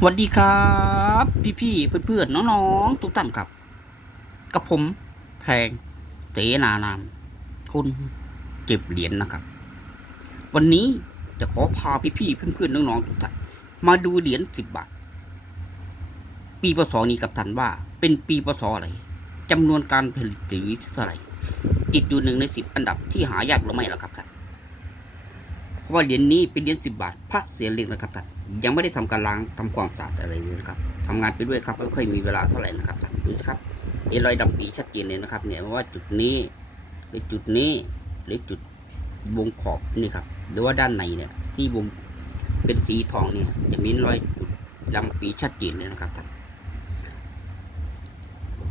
สวัสดีครับ พี่ๆเพื่อนๆน้องๆทุกท่านครับ กับผมแพงเตนานามคุณเก็บเหรียญนะครับ วันนี้จะขอพาพี่ๆเพื่อนๆน้องๆทุกท่านมาดูเหรียญสิบบาท ปีพศนี้กับท่านว่า เป็นปีพศอะไรจำนวนการผลิตหรือเท่าไหร่ติดอยู่หนึ่งในสิบอันดับที่หายากหรือไม่ล่ะครับท่านเพราะ ว่าเหรียญนี้เป็นเหรียญสิบบาทพระเสียเหล็กนะครับท่านยังไม่ได้ทำการล้างทำความสะอาดอะไรเลยนะครับทำงานไปด้วยครับไม่ค่อยมีเวลาเท่าไหร่นะครับท่านดูสิครับเอรอยดำปีชัดเจนเลยนะครับ เนี่ยว่าจุดนี้หรือจุดนี้หรือจุดวงขอบนี่ครับหรือว่าด้านในเนี่ย ที่วงเป็นสีทองเนี่ย จะมีรอยจุดดำปีชัดเจนเลยนะครับท่าน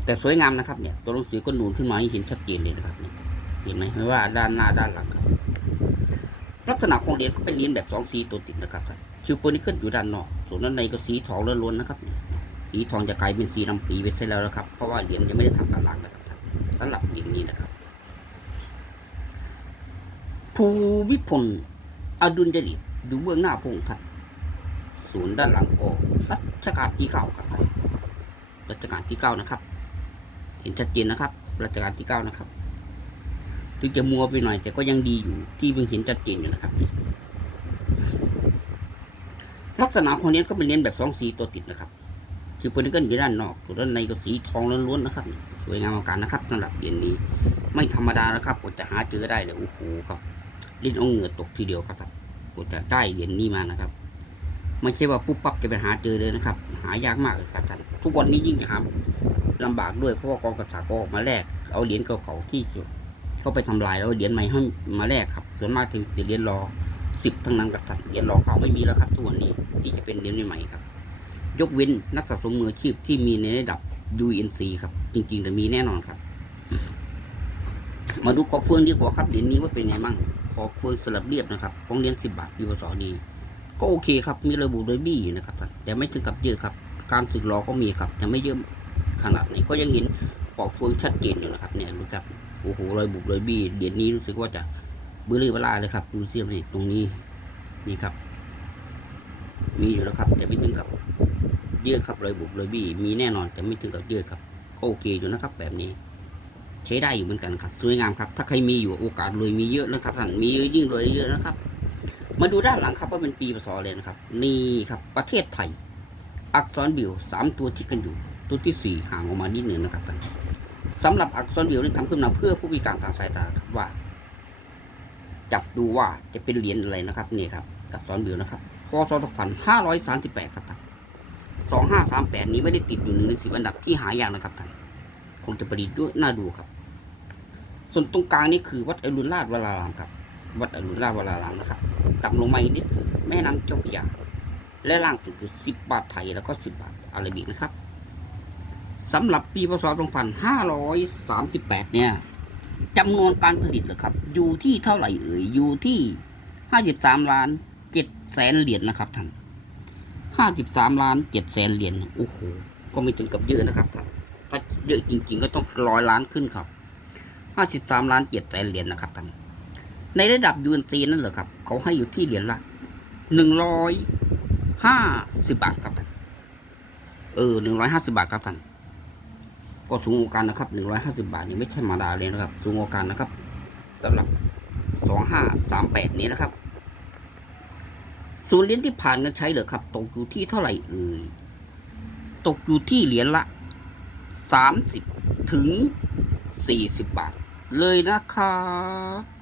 แต่สวยงามนะครับเนี่ยตัวหนังสือก็นูนขึ้นมาให้เห็นชัดเจนเลยนะครับเนี่ยเห็นไหมไม่ว่าด้านหน้าด้านหลังครับ ลักษณะของเหรียญก็เป็นเหรียญแบบสองสีตัวติดนะครับท่านชื่อโปรนิเคิลอยู่ด้านนอก ส่วนด้านในก็สีทองล้วนๆนะครับเนี่ยสีทองจะกลายเป็นสีน้ำปีไปเสียแล้วนะครับ เพราะว่าเหรียญยังไม่ได้ทำการล้างนะครับท่านสำหรับเหรียญนี้นะครับภูมิพลอดุลยเดชอยู่เบื้องหน้าพงค์ท่านศูนย์ด้านหลังก็รัชกาลที่เก้าครับท่านรัชกาลที่เก้านะครับ เห็นชัดเจนนะครับรัชกาลที่เก้านะครับ ถึงจะมัวไปหน่อย แต่ก็ยังดีอยู่ที่เพิ่งเห็นชัดเจนอยู่นะครับนี่ลักษณะของเหรียก็เป็นเหรียแบบสองสีตัวติดนะครับคือปืนก็อยู่ด้านนอกส่วนด้านในก็สีทองล้วนๆนะครับ สวยงามมาการนะครับสำหรับเหรียญนี้ ไม่ธรรมดานะครับกว่าจะหาเจอได้เลยโอ้โหครับลิ้นเอาเหงื่อตกทีเดียวครับกว่าจะได้เหรียญนี้มานะครับไม่ใช่ว่าปุ๊บปั๊บจะไปหาเจอเลยนะครับ หายากมากเลยครับท่านทุกวันนี้ยิ่งหาลำบากด้วยเพราะว่ากองกริย์ก็ออกมาแลกเอาเหรียญเก่าๆที่ เข้าไปทำลายแล้วเหรียญใหม่ให้มาแลกครับส่วนมากถึงจะเหรียญรอสิบทั้งนั้นกับท่านเหรียญรอเก่าไม่มีแล้วครับตัวนนี้ที่จะเป็นเหรียญใหม่ครับ ยกเว้นนักสะสมมืออาชีพที่มีในระดับ UNC ครับ จริงๆแต่มีแน่นอนครับ มาดูขอเฟืองดีกว่าครับเหรียญนี้ว่าเป็นไงบ้างขอเฟืองสลับเรียบนะครับของเหรียญสิบบาทปีพศนี้ก็โอเคครับ มีระบุโดยบี้อยู่นะครับ แต่ไม่ถึงกับเยอะครับ การสึกรอก็มีครับ แต่ไม่เยอะขนาดไหนก็ยังเห็นขอเฟืองชัดเจนอยู่นะครับ เนี่ยดูครับ โอ้โหรอยบุบรอยบี้เดี๋ยวนี้รู้สึกว่าจะเบื่อเวลาเลยครับดูเสียมนี่ตรงนี้นี่ครับ มีอยู่แล้วครับ แต่ไม่ถึงกับเยอะครับรอยบุบรอยบี้มีแน่นอนแต่ไม่ถึงกับเยอะครับก็โอเคอยู่นะครับ แบบนี้ ใช้ได้อยู่เหมือนกันครับสวยงามครับ ถ้าใครมีอยู่โอกาสรวยมีเยอะนะครับท่านมีเยอะยิ่งรวยเยอะนะครับ มาดูด้านหลังครับว่าเป็นปีพศเลยนะครับ นี่ครับ ประเทศไทย อักษรบิวสามตัวที่กันอยู่ ตัวที่สี่ห่างออกมานิดหนึ่งนะครับท่าน สำหรับอักษรเดียวนี่ทำขึ้นมาเพื่อผู้พิการทางสายตาครับว่า จับดูว่าจะเป็นเหรียญอะไรนะครับนี่ครับอักษรเดียวนะครับพศ2538ครับท่าน2538 นี้ไม่ได้ติดอยู่หนึ่งในสิบอันดับที่หายากนะครับท่านคงจะประดิษฐ์ด้วยน่าดูครับ ส่วนตรงกลางนี่คือวัดอรุณราชวรารามครับ วัดอรุณราชวรารามนะครับต่ำลงมาอีกนิดคือแม่น้ำเจ้าพระยาและล่างสุดคือ10บาทไทยแล้วก็ 10 บาทอาราบิกนะครับ สำหรับปีพศ2538 เนี่ยจำนวนการผลิตเหรอครับ อยู่ที่เท่าไหร่เอ่ยอยู่ที่ 53 ล้าน7แสนเหรียญนะครับท่าน53 ล้าน7แสนเหรียญโอ้โหก็ไม่ถึงกับเยอะนะครับท่านถ้าเยอะจริง ๆ ก็ต้องร้อยล้านขึ้นครับ 53 ล้าน7แสนเหรียญนะครับท่านในระดับยูเอ็นซีนั่นเหรอครับ เขาให้อยู่ที่เหรียญละ150บาทครับท่านเออ150บาทครับท่าน ก็สูงโอกากันนะครับหนึ่งร้อยห้าสิบาทนี่ไม่ใช่มาดาเลยนะครับ สูงโอกากันนะครับสำหรับสองห้าสามแปดนี้นะครับส่วนเหรียญที่ผ่านกันใช้เหรอครับ ตกอยู่ที่เท่าไหร่เอ่ยตกอยู่ที่เหรียญละสามสิบถึงสี่สิบบาท เลยนะครับ